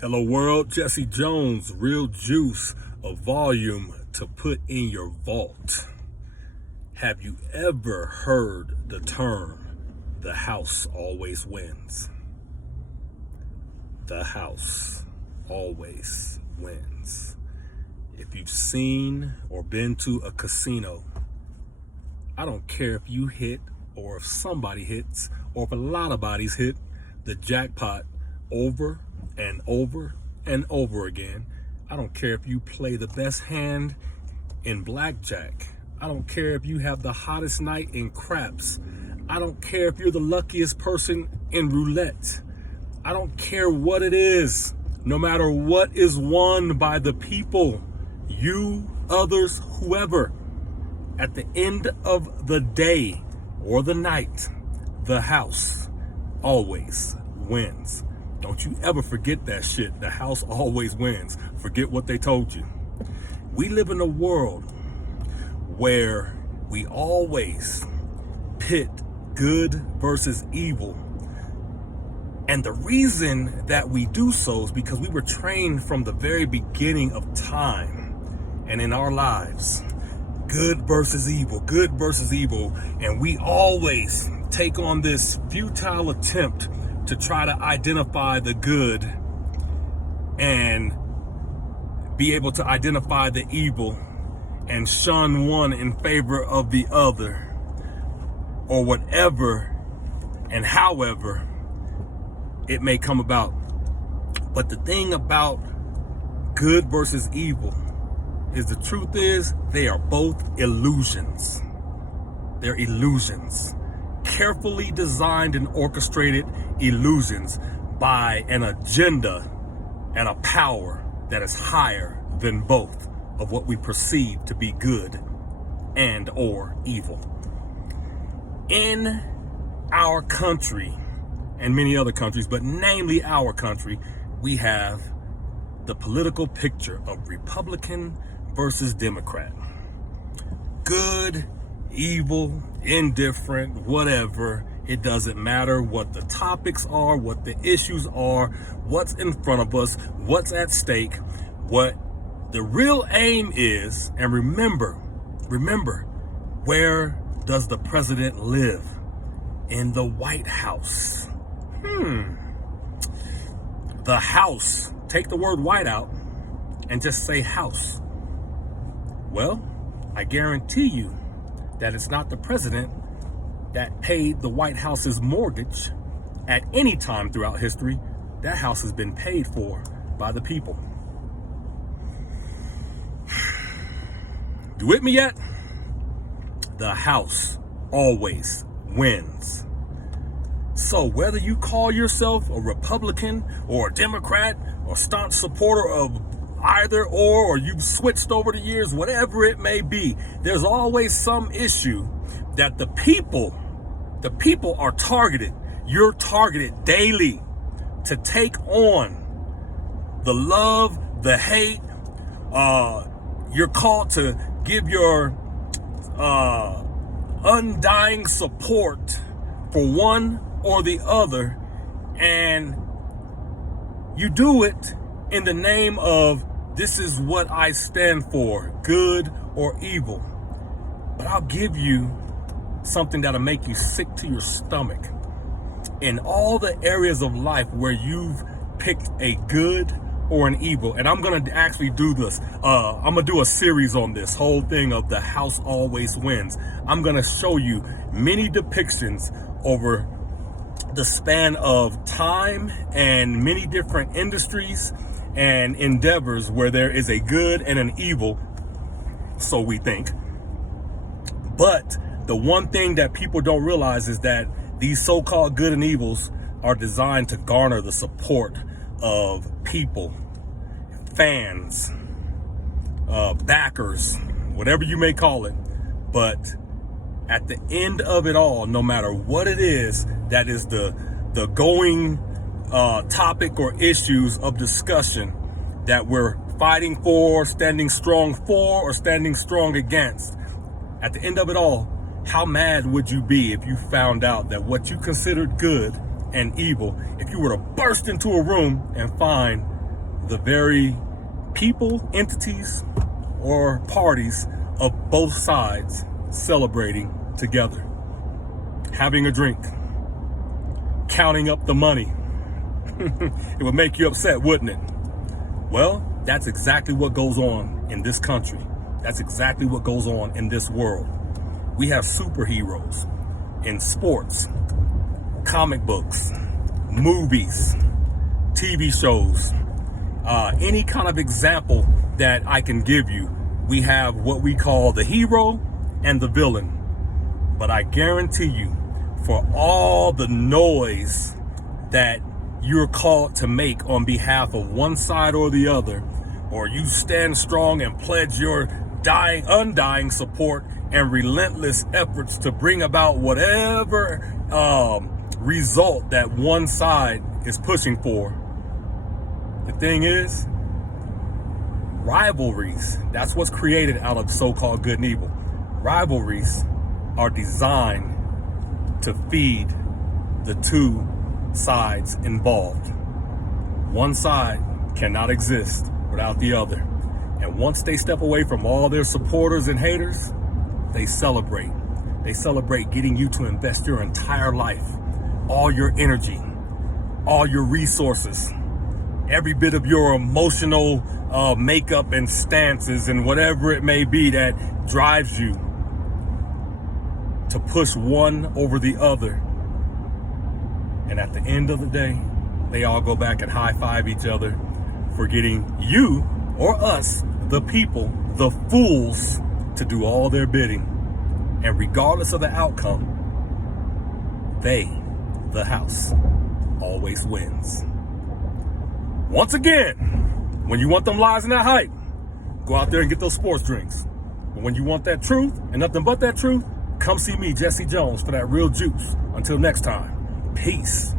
Hello world, Jesse Jones, real juice, a volume to put in your vault. Have you ever heard the term, the house always wins? The house always wins. If you've seen or been to a casino, I don't care if you hit or if somebody hits or if a lot of bodies hit the jackpot over and over and over again. I don't care if you play the best hand in blackjack. I don't care if you have the hottest night in craps. I don't care if you're the luckiest person in roulette. I don't care what it is. No matter what is won by the people, you, others, whoever, at the end of the day or the night, the house always wins. Don't you ever forget that shit. The house always wins. Forget what they told you. We live in a world where we always pit good versus evil. And the reason that we do so is because we were trained from the very beginning of time and in our lives. Good versus evil, good versus evil. And we always take on this futile attempt to try to identify the good and be able to identify the evil and shun one in favor of the other, or whatever and however it may come about. But the thing about good versus evil is the truth is they are both illusions. They're illusions. Carefully designed and orchestrated illusions by an agenda and a power that is higher than both of what we perceive to be good and or evil. In our country and many other countries, but namely our country, we have the political picture of Republican versus Democrat. Good, evil, indifferent, whatever. It doesn't matter what the topics are, what the issues are, what's in front of us, what's at stake, what the real aim is. And remember, where does the president live? In the White House. The house. Take the word white out and just say house. Well, I guarantee you that it's not the president that paid the White House's mortgage at any time throughout history. That house has been paid for by the people. You with me yet? The house always wins. So whether you call yourself a Republican or a Democrat or staunch supporter of either or you've switched over the years, whatever it may be, there's always some issue that the people are targeted. You're targeted daily to take on the love, the hate. You're called to give your undying support for one or the other, and you do it in the name of this is what I stand for, good or evil. But I'll give you something that'll make you sick to your stomach. In all the areas of life where you've picked a good or an evil, and I'm gonna actually do this. I'm gonna do a series on this whole thing of the house always wins. I'm gonna show you many depictions over the span of time and many different industries and endeavors where there is a good and an evil, so we think. But the one thing that people don't realize is that these so-called good and evils are designed to garner the support of people, fans, backers, whatever you may call it. But at the end of it all, no matter what it is, that is the going topic or issues of discussion that we're fighting for, standing strong for, or standing strong against. At the end of it all, how mad would you be if you found out that what you considered good and evil, if you were to burst into a room and find the very people, entities, or parties of both sides celebrating together, having a drink, counting up the money. It would make you upset, wouldn't it? Well, that's exactly what goes on in this country. That's exactly what goes on in this world. We have superheroes in sports, comic books, movies, TV shows, any kind of example that I can give you. We have what we call the hero and the villain. But I guarantee you, for all the noise that you're called to make on behalf of one side or the other, or you stand strong and pledge your undying support and relentless efforts to bring about whatever result that one side is pushing for. The thing is, rivalries, that's what's created out of so-called good and evil. Rivalries are designed to feed the two sides involved. One side cannot exist without the other. And once they step away from all their supporters and haters, they celebrate. They celebrate getting you to invest your entire life, all your energy, all your resources, every bit of your emotional makeup and stances and whatever it may be that drives you to push one over the other. And at the end of the day, they all go back and high-five each other for getting you or us, the people, the fools, to do all their bidding. And regardless of the outcome, they, the house, always wins. Once again, when you want them lies and that hype, go out there and get those sports drinks. But when you want that truth and nothing but that truth, come see me, Jesse Jones, for that real juice. Until next time, peace.